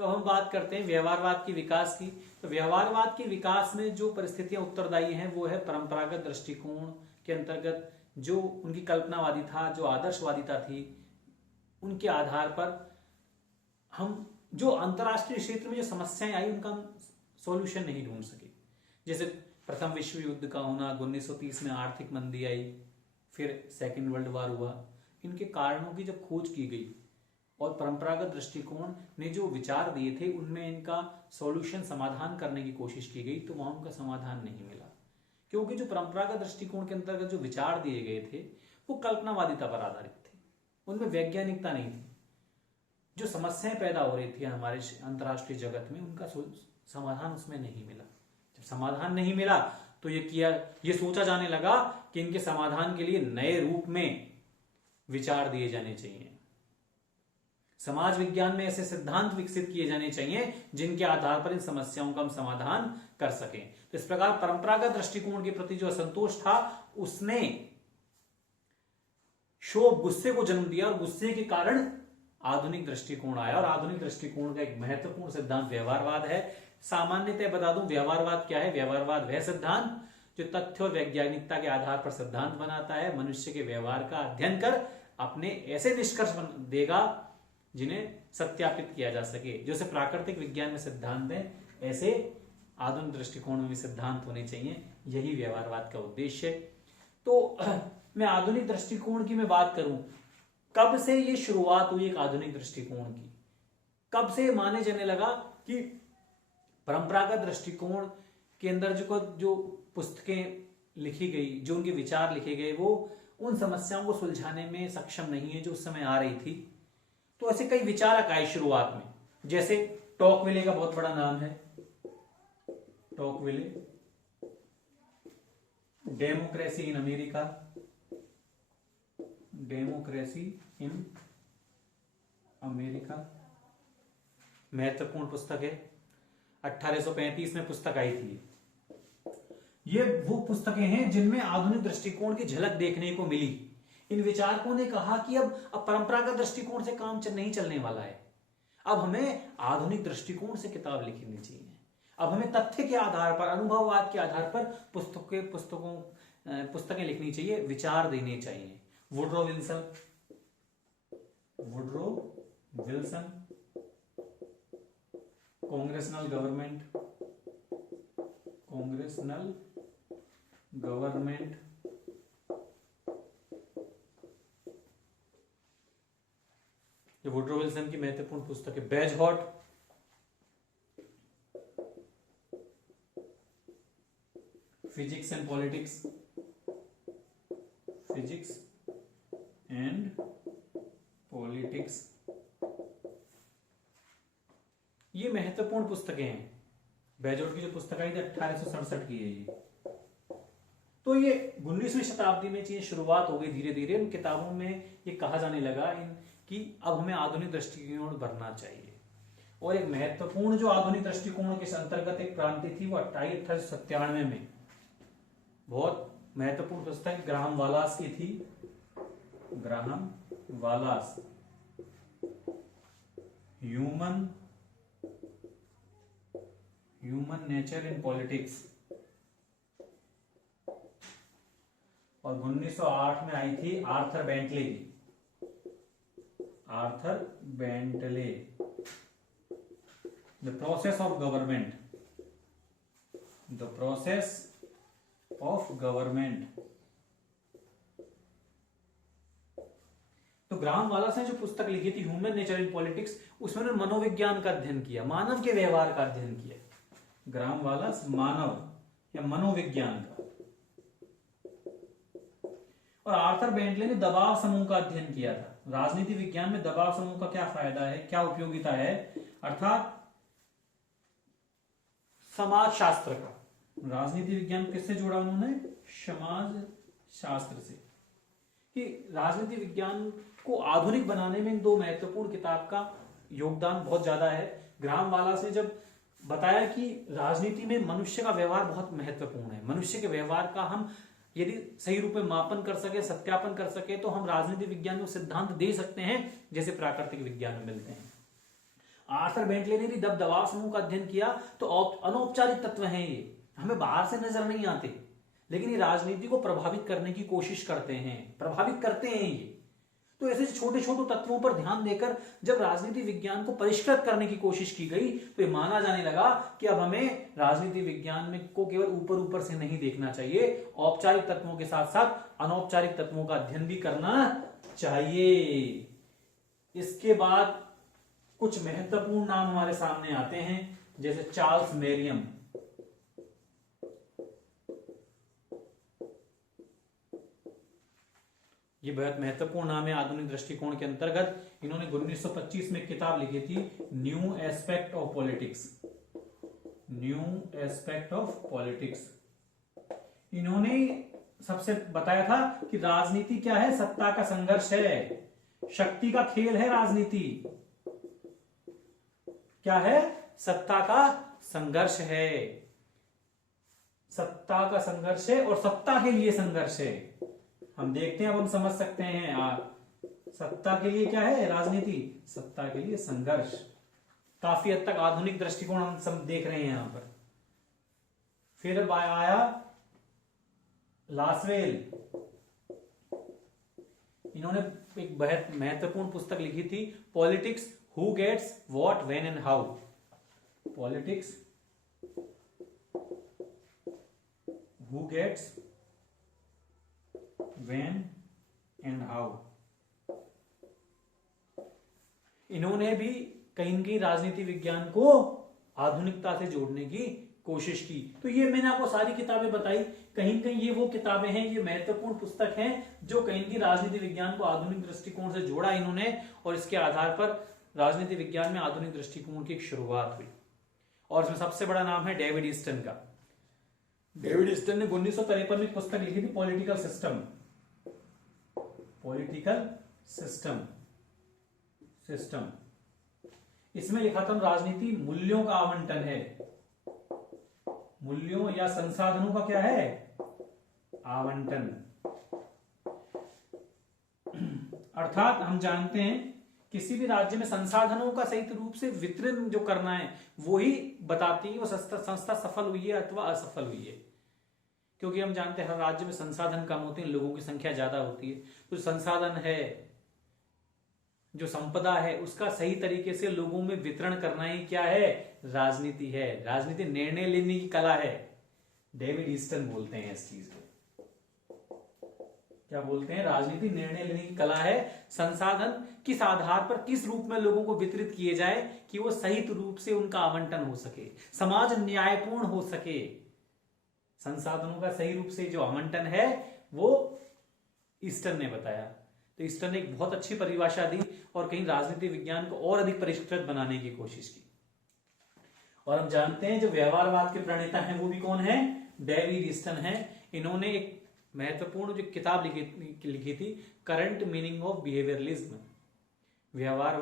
तो हम बात करते हैं व्यवहारवाद की विकास की। तो व्यवहारवाद के विकास में जो परिस्थितियां उत्तरदायी हैं वो है परंपरागत दृष्टिकोण के अंतर्गत जो उनकी कल्पनावादी था, जो आदर्शवादिता थी, उनके आधार पर हम जो अंतरराष्ट्रीय क्षेत्र में जो समस्याएं आई उनका हम सॉल्यूशन नहीं ढूंढ सके। जैसे प्रथम विश्व युद्ध का होना, 1930 में आर्थिक मंदी आई, फिर सेकेंड वर्ल्ड वॉर हुआ। इनके कारणों की जब खोज की गई और परंपरागत दृष्टिकोण ने जो विचार दिए थे उनमें इनका सॉल्यूशन समाधान करने की कोशिश की गई, तो वहां उनका समाधान नहीं मिला, क्योंकि जो परंपरागत दृष्टिकोण के अंतर्गत जो विचार दिए गए थे वो कल्पनावादिता पर आधारित थे, उनमें वैज्ञानिकता नहीं थी। जो समस्याएं पैदा हो रही थी हमारे अंतरराष्ट्रीय जगत में उनका समाधान उसमें नहीं मिला। जब समाधान नहीं मिला तो ये सोचा जाने लगा कि इनके समाधान के लिए नए रूप में विचार दिए जाने चाहिए। समाज विज्ञान में ऐसे सिद्धांत विकसित किए जाने चाहिए जिनके आधार पर इन समस्याओं का हम समाधान कर सकें। तो इस प्रकार परंपरागत दृष्टिकोण के प्रति जो असंतोष था उसने क्षोभ, गुस्से को जन्म दिया और गुस्से के कारण आधुनिक दृष्टिकोण आया। और आधुनिक दृष्टिकोण का एक महत्वपूर्ण सिद्धांत व्यवहारवाद है। सामान्यतः बता दूं व्यवहारवाद क्या है। व्यवहारवाद वह सिद्धांत जो तथ्य और वैज्ञानिकता के आधार पर सिद्धांत बनाता है, मनुष्य के व्यवहार का अध्ययन कर अपने ऐसे निष्कर्ष देगा जिन्हें सत्यापित किया जा सके। जैसे प्राकृतिक विज्ञान में सिद्धांत है, ऐसे आधुनिक दृष्टिकोण में भी सिद्धांत होने चाहिए। यही व्यवहारवाद का उद्देश्य है। तो मैं आधुनिक दृष्टिकोण की मैं बात करूं, कब से ये शुरुआत हुई एक आधुनिक दृष्टिकोण की, कब से माने जाने लगा कि परंपरागत दृष्टिकोण के अंदर जो पुस्तकें लिखी गई, जो उनके विचार लिखे गए, वो उन समस्याओं को सुलझाने में सक्षम नहीं है जो उस समय आ रही थी। तो ऐसे कई विचारक आए शुरुआत में, जैसे टॉकविले का बहुत बड़ा नाम है, टॉकविले, democracy in America, democracy in America महत्वपूर्ण पुस्तक है। 1835 में पुस्तक आई थी। ये वो पुस्तकें हैं जिनमें आधुनिक दृष्टिकोण की झलक देखने को मिली। इन विचारकों ने कहा कि अब परंपरागत दृष्टिकोण से काम नहीं चलने वाला है, अब हमें आधुनिक दृष्टिकोण से किताब लिखनी चाहिए। अब हमें तथ्य के आधार पर, अनुभववाद के आधार पर पुस्तकें लिखनी चाहिए, विचार देने चाहिए। वुडरो विल्सन, कांग्रेसनल गवर्नमेंट, ये वुडरो विल्सन की महत्वपूर्ण पुस्तक है। Bagehot, physics and politics, physics and politics, ये महत्वपूर्ण पुस्तकें हैं। बैजहॉट की जो पुस्तक आई थी 1867 की है ये। तो ये 19वीं शताब्दी में चीजें शुरुआत हो गई धीरे धीरे। इन किताबों में ये कहा जाने लगा कि अब हमें आधुनिक दृष्टिकोण भरना चाहिए। और एक महत्वपूर्ण जो आधुनिक दृष्टिकोण के अंतर्गत एक क्रांति थी वो 1897 में, बहुत महत्वपूर्ण पुस्तक ग्राहम वालास की थी। Graham Wallas, human nature in politics. और 1908 में आई थी आर्थर बेंटले की, द प्रोसेस ऑफ गवर्नमेंट। तो ग्राहम वालास ने जो पुस्तक लिखी थी ह्यूमन नेचर इन पॉलिटिक्स, उसमें उन्होंने मनोविज्ञान का अध्ययन किया, मानव के व्यवहार का अध्ययन किया। ग्राहम वालास मानव या मनोविज्ञान का। और आर्थर बेंटले ने दबाव समूह का अध्ययन किया था। राजनीति विज्ञान में दबाव समूह का क्या फायदा है, क्या उपयोगिता है, अर्थात समाज शास्त्र का। राजनीति विज्ञान किससे जोड़ा उन्होंने? समाज शास्त्र से। कि राजनीति विज्ञान को आधुनिक बनाने में इन दो महत्वपूर्ण किताब का योगदान बहुत ज्यादा है। ग्राहम वालास ने जब बताया कि राजनीति में मनुष्य का व्यवहार बहुत महत्वपूर्ण है, मनुष्य के व्यवहार का हम यदि सही रूप में मापन कर सके, सत्यापन कर सके, तो हम राजनीति विज्ञान को सिद्धांत दे सकते हैं जैसे प्राकृतिक विज्ञान में मिलते हैं। आर्थर बेंटले ने भी दबाव समूह का अध्ययन किया। तो अनौपचारिक तत्व हैं ये, हमें बाहर से नजर नहीं आते, लेकिन ये राजनीति को प्रभावित करने की कोशिश करते हैं, प्रभावित करते हैं ये। तो ऐसे छोटे छोटे तत्वों पर ध्यान देकर जब राजनीति विज्ञान को परिष्कृत करने की कोशिश की गई तो ये माना जाने लगा कि अब हमें राजनीति विज्ञान में को केवल ऊपर ऊपर से नहीं देखना चाहिए, औपचारिक तत्वों के साथ साथ अनौपचारिक तत्वों का अध्ययन भी करना चाहिए। इसके बाद कुछ महत्वपूर्ण नाम हमारे सामने आते हैं, जैसे चार्ल्स मेरियम। ये बहुत महत्वपूर्ण नाम है आधुनिक दृष्टिकोण के अंतर्गत। इन्होंने 1925 में किताब लिखी थी new aspect of politics, new aspect of politics. इन्होंने सबसे बताया था कि राजनीति क्या है, सत्ता का संघर्ष है, शक्ति का खेल है राजनीति। क्या है, सत्ता का संघर्ष है, सत्ता का संघर्ष है और सत्ता के लिए संघर्ष है। हम देखते हैं, अब हम समझ सकते हैं सत्ता के लिए क्या है राजनीति, सत्ता के लिए संघर्ष। काफी हद तक आधुनिक दृष्टिकोण हम सब देख रहे हैं यहां पर। फिर आया लासवेल। इन्होंने एक बहुत महत्वपूर्ण पुस्तक लिखी थी politics, who gets what when and how. Politics, who gets when and how. इन्होंने भी कहीं न कहीं राजनीति विज्ञान को आधुनिकता से जोड़ने की कोशिश की। तो ये मैंने आपको सारी किताबें बताई, कहीं न कहीं ये वो किताबें हैं, ये महत्वपूर्ण पुस्तक हैं जो कहीं न कहीं राजनीति विज्ञान को आधुनिक दृष्टिकोण से जोड़ा इन्होंने, और इसके आधार पर राजनीति विज्ञान में आधुनिक दृष्टिकोण की एक शुरुआत हुई। और इसमें सबसे बड़ा नाम है डेविड ईस्टन का। डेविड ईस्टन ने 1953 में पुस्तक लिखी थी पॉलिटिकल सिस्टम, पॉलिटिकल सिस्टम। इसमें लिखा था राजनीति मूल्यों का आवंटन है, मूल्यों या संसाधनों का क्या है, आवंटन। अर्थात हम जानते हैं किसी भी राज्य में संसाधनों का सही रूप से वितरण जो करना है वो ही बताती है वो संस्था सफल हुई है अथवा असफल हुई है। क्योंकि हम जानते हैं हर राज्य में संसाधन कम होते हैं, लोगों की संख्या ज्यादा होती है। तो संसाधन है, जो संपदा है, उसका सही तरीके से लोगों में वितरण करना ही क्या है, राजनीति है। राजनीति निर्णय लेने की कला है। डेविड ईस्टन बोलते हैं इस चीज को, क्या बोलते हैं, राजनीति निर्णय लेने की कला है। संसाधन किस आधार पर किस रूप में लोगों को वितरित किए जाए कि वो सही रूप से उनका आवंटन हो सके, समाज न्यायपूर्ण हो सके। संसाधनों का सही रूप से जो आवंटन है वो ईस्टन ने बताया। तो ईस्टन ने एक बहुत अच्छी परिभाषा दी और कहीं राजनीति विज्ञान को और अधिक परिष्कृत बनाने की कोशिश की। और हम जानते हैं जो व्यवहारवाद के प्रणेता हैं वो भी कौन है, डेविड ईस्टन है। इन्होंने एक महत्वपूर्ण जो किताब लिखी थी करंट मीनिंग ऑफ बिहेवियरलिज्म, व्यवहार